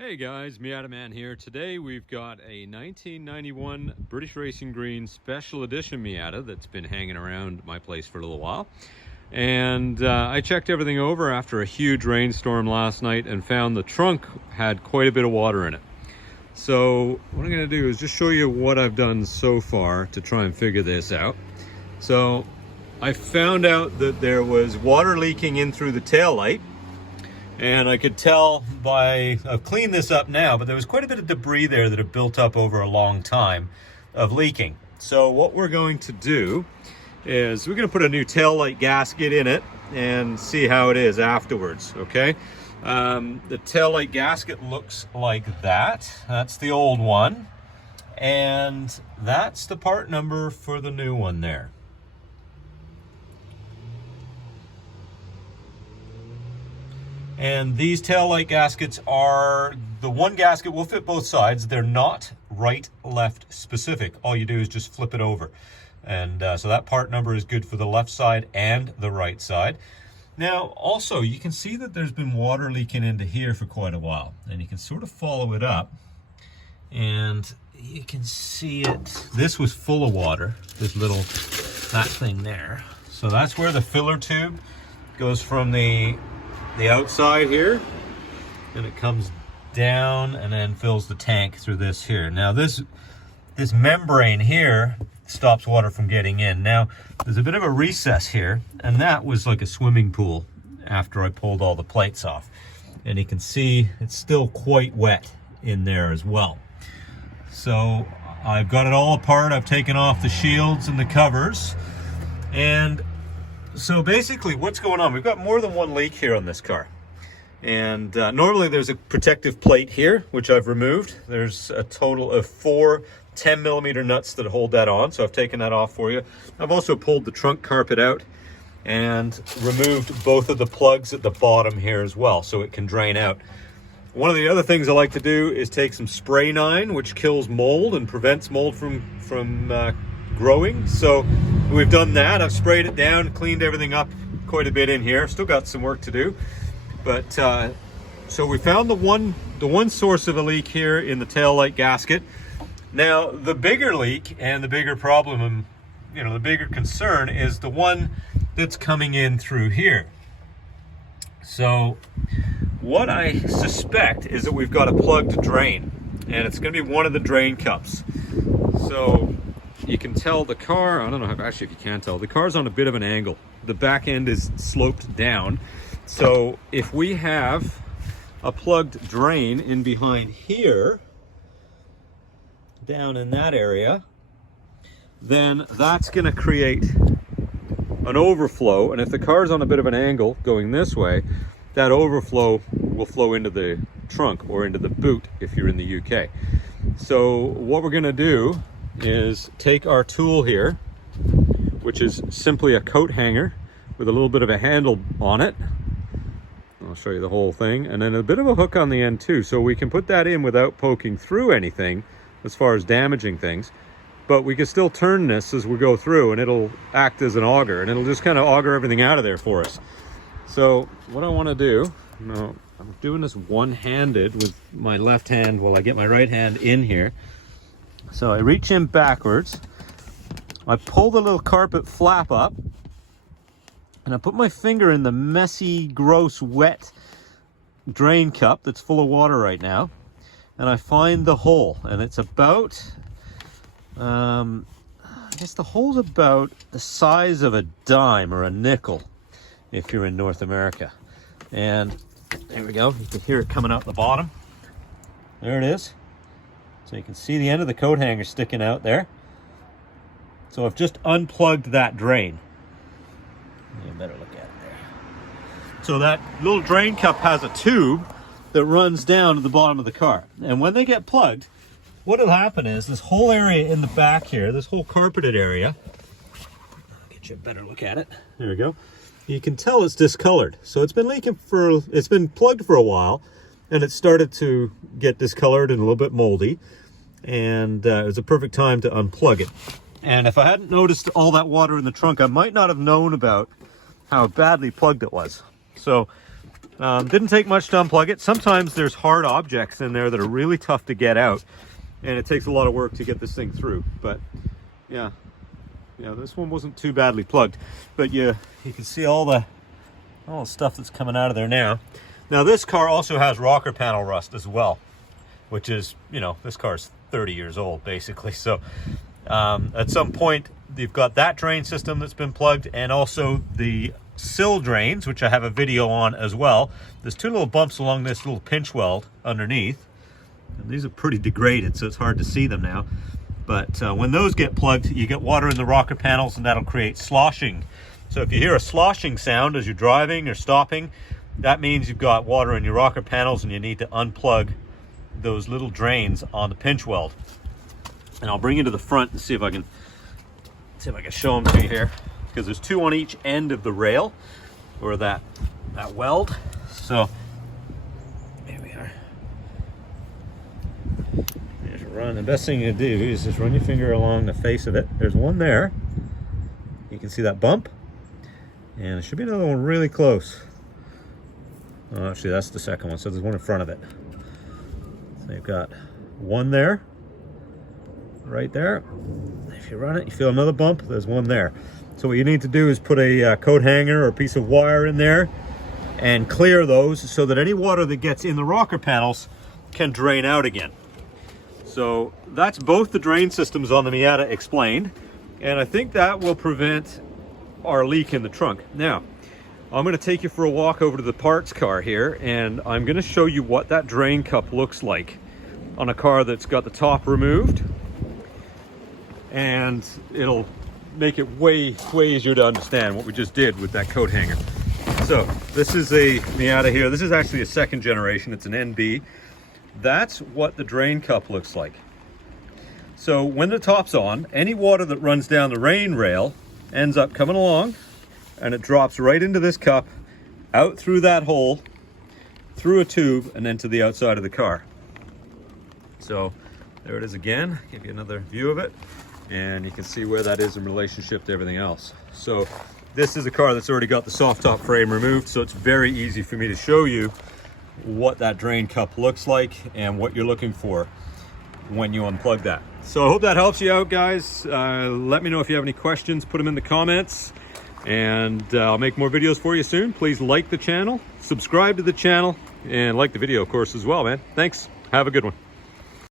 Hey guys, Miata Man here. Today we've got a 1991 British Racing Green Special Edition Miata that's been hanging around my place for a little while. And I checked everything over after a huge rainstorm last night and found the trunk had quite a bit of water in it. So what I'm going to do is just show you what I've done so far to try and figure this out. So I found out that there was water leaking in through the taillight. And I could tell I've cleaned this up now, but there was quite a bit of debris there that had built up over a long time of leaking. So what we're going to do is we're going to put a new taillight gasket in it and see how it is afterwards, okay? The taillight gasket looks like that. That's the old one. And that's the part number for the new one there. And these taillight gaskets are, the one gasket will fit both sides. They're not right-left specific. All you do is just flip it over. And so that part number is good for the left side and the right side. Now, also, you can see that there's been water leaking into here for quite a while. And you can sort of follow it up. And you can see it. This was full of water, that thing there. So that's where the filler tube goes from the outside here, and it comes down and then fills the tank through this here. Now this membrane here stops water from getting in. Now there's a bit of a recess here, and that was like a swimming pool after I pulled all the plates off. And you can see it's still quite wet in there as well. So I've got it all apart. I've taken off the shields and the covers, and so basically what's going on, we've got more than one leak here on this car. And normally there's a protective plate here, which I've removed. There's a total of 4 10mm nuts that hold that on, so I've taken that off for you. I've also pulled the trunk carpet out and removed both of the plugs at the bottom here as well, so it can drain out. One of the other things I like to do is take some spray nine, which kills mold and prevents mold from growing. So we've done that. I've sprayed it down, cleaned everything up quite a bit in here. Still got some work to do, but so we found the one source of a leak here in the taillight gasket. Now the bigger leak and the bigger problem, and the bigger concern, is the one that's coming in through here. So what I suspect is that we've got a plugged drain, and it's going to be one of the drain cups. So you can tell the car, I don't know if you can tell, the car's on a bit of an angle. The back end is sloped down. So if we have a plugged drain in behind here, down in that area, then that's going to create an overflow. And if the car's on a bit of an angle going this way, that overflow will flow into the trunk or into the boot if you're in the UK. So what we're going to do is take our tool here, which is simply a coat hanger with a little bit of a handle on it. I'll show you the whole thing, and then a bit of a hook on the end too, so we can put that in without poking through anything as far as damaging things, but we can still turn this as we go through, and it'll act as an auger, and it'll just kind of auger everything out of there for us. So what I want to do, now I'm doing this one-handed with my left hand while I get my right hand in here. So I reach in backwards, I pull the little carpet flap up, and I put my finger in the messy, gross, wet drain cup that's full of water right now, and I find the hole, and it's about, I guess the hole's about the size of a dime or a nickel if you're in North America. And there we go, you can hear it coming out the bottom. There it is. So you can see the end of the coat hanger sticking out there. So I've just unplugged that drain. You better look at it there. So that little drain cup has a tube that runs down to the bottom of the car. And when they get plugged, what will happen is this whole area in the back here, this whole carpeted area, I'll get you a better look at it. There we go. You can tell it's discolored. So it's been leaking it's been plugged for a while, and it started to get discolored and a little bit moldy. And it was a perfect time to unplug it. And if I hadn't noticed all that water in the trunk, I might not have known about how badly plugged it was. So Didn't take much to unplug it. Sometimes there's hard objects in there that are really tough to get out, and it takes a lot of work to get this thing through. But yeah, this one wasn't too badly plugged. But you can see all the stuff that's coming out of there now. Now this car also has rocker panel rust as well, which is, this car's 30 years old basically. So at some point you've got that drain system that's been plugged, and also the sill drains, which I have a video on as well. There's two little bumps along this little pinch weld underneath, and these are pretty degraded, so it's hard to see them now. But when those get plugged, you get water in the rocker panels, and that'll create sloshing. So if you hear a sloshing sound as you're driving or stopping, that means you've got water in your rocker panels and you need to unplug those little drains on the pinch weld. And I'll bring you to the front and see if I can show them to you here, because there's two on each end of the rail, or that weld. So here we are. Just run. The best thing you do is just run your finger along the face of it. There's one there. You can see that bump, and there should be another one really close. Oh, actually, that's the second one. So there's one in front of it. So you've got one there, right there. If you run it, you feel another bump. There's one there. So what you need to do is put a coat hanger or a piece of wire in there and clear those so that any water that gets in the rocker panels can drain out again. So that's both the drain systems on the Miata explained, and I think that will prevent our leak in the trunk. Now, I'm going to take you for a walk over to the parts car here, and I'm going to show you what that drain cup looks like on a car that's got the top removed, and it'll make it way easier to understand what we just did with that coat hanger. So this is a Miata here. This is actually a second generation. It's an NB. That's what the drain cup looks like. So when the top's on, any water that runs down the rain rail ends up coming along, and it drops right into this cup, out through that hole, through a tube, and then to the outside of the car. So there it is again. Give you another view of it, and you can see where that is in relationship to everything else. So this is a car that's already got the soft top frame removed, so it's very easy for me to show you what that drain cup looks like and what you're looking for when you unplug that. So I hope that helps you out, guys. Let me know if you have any questions. Put them in the comments, and I'll make more videos for you soon. Please like the channel, subscribe to the channel, and like the video, of course, as well, man. Thanks. Have a good one.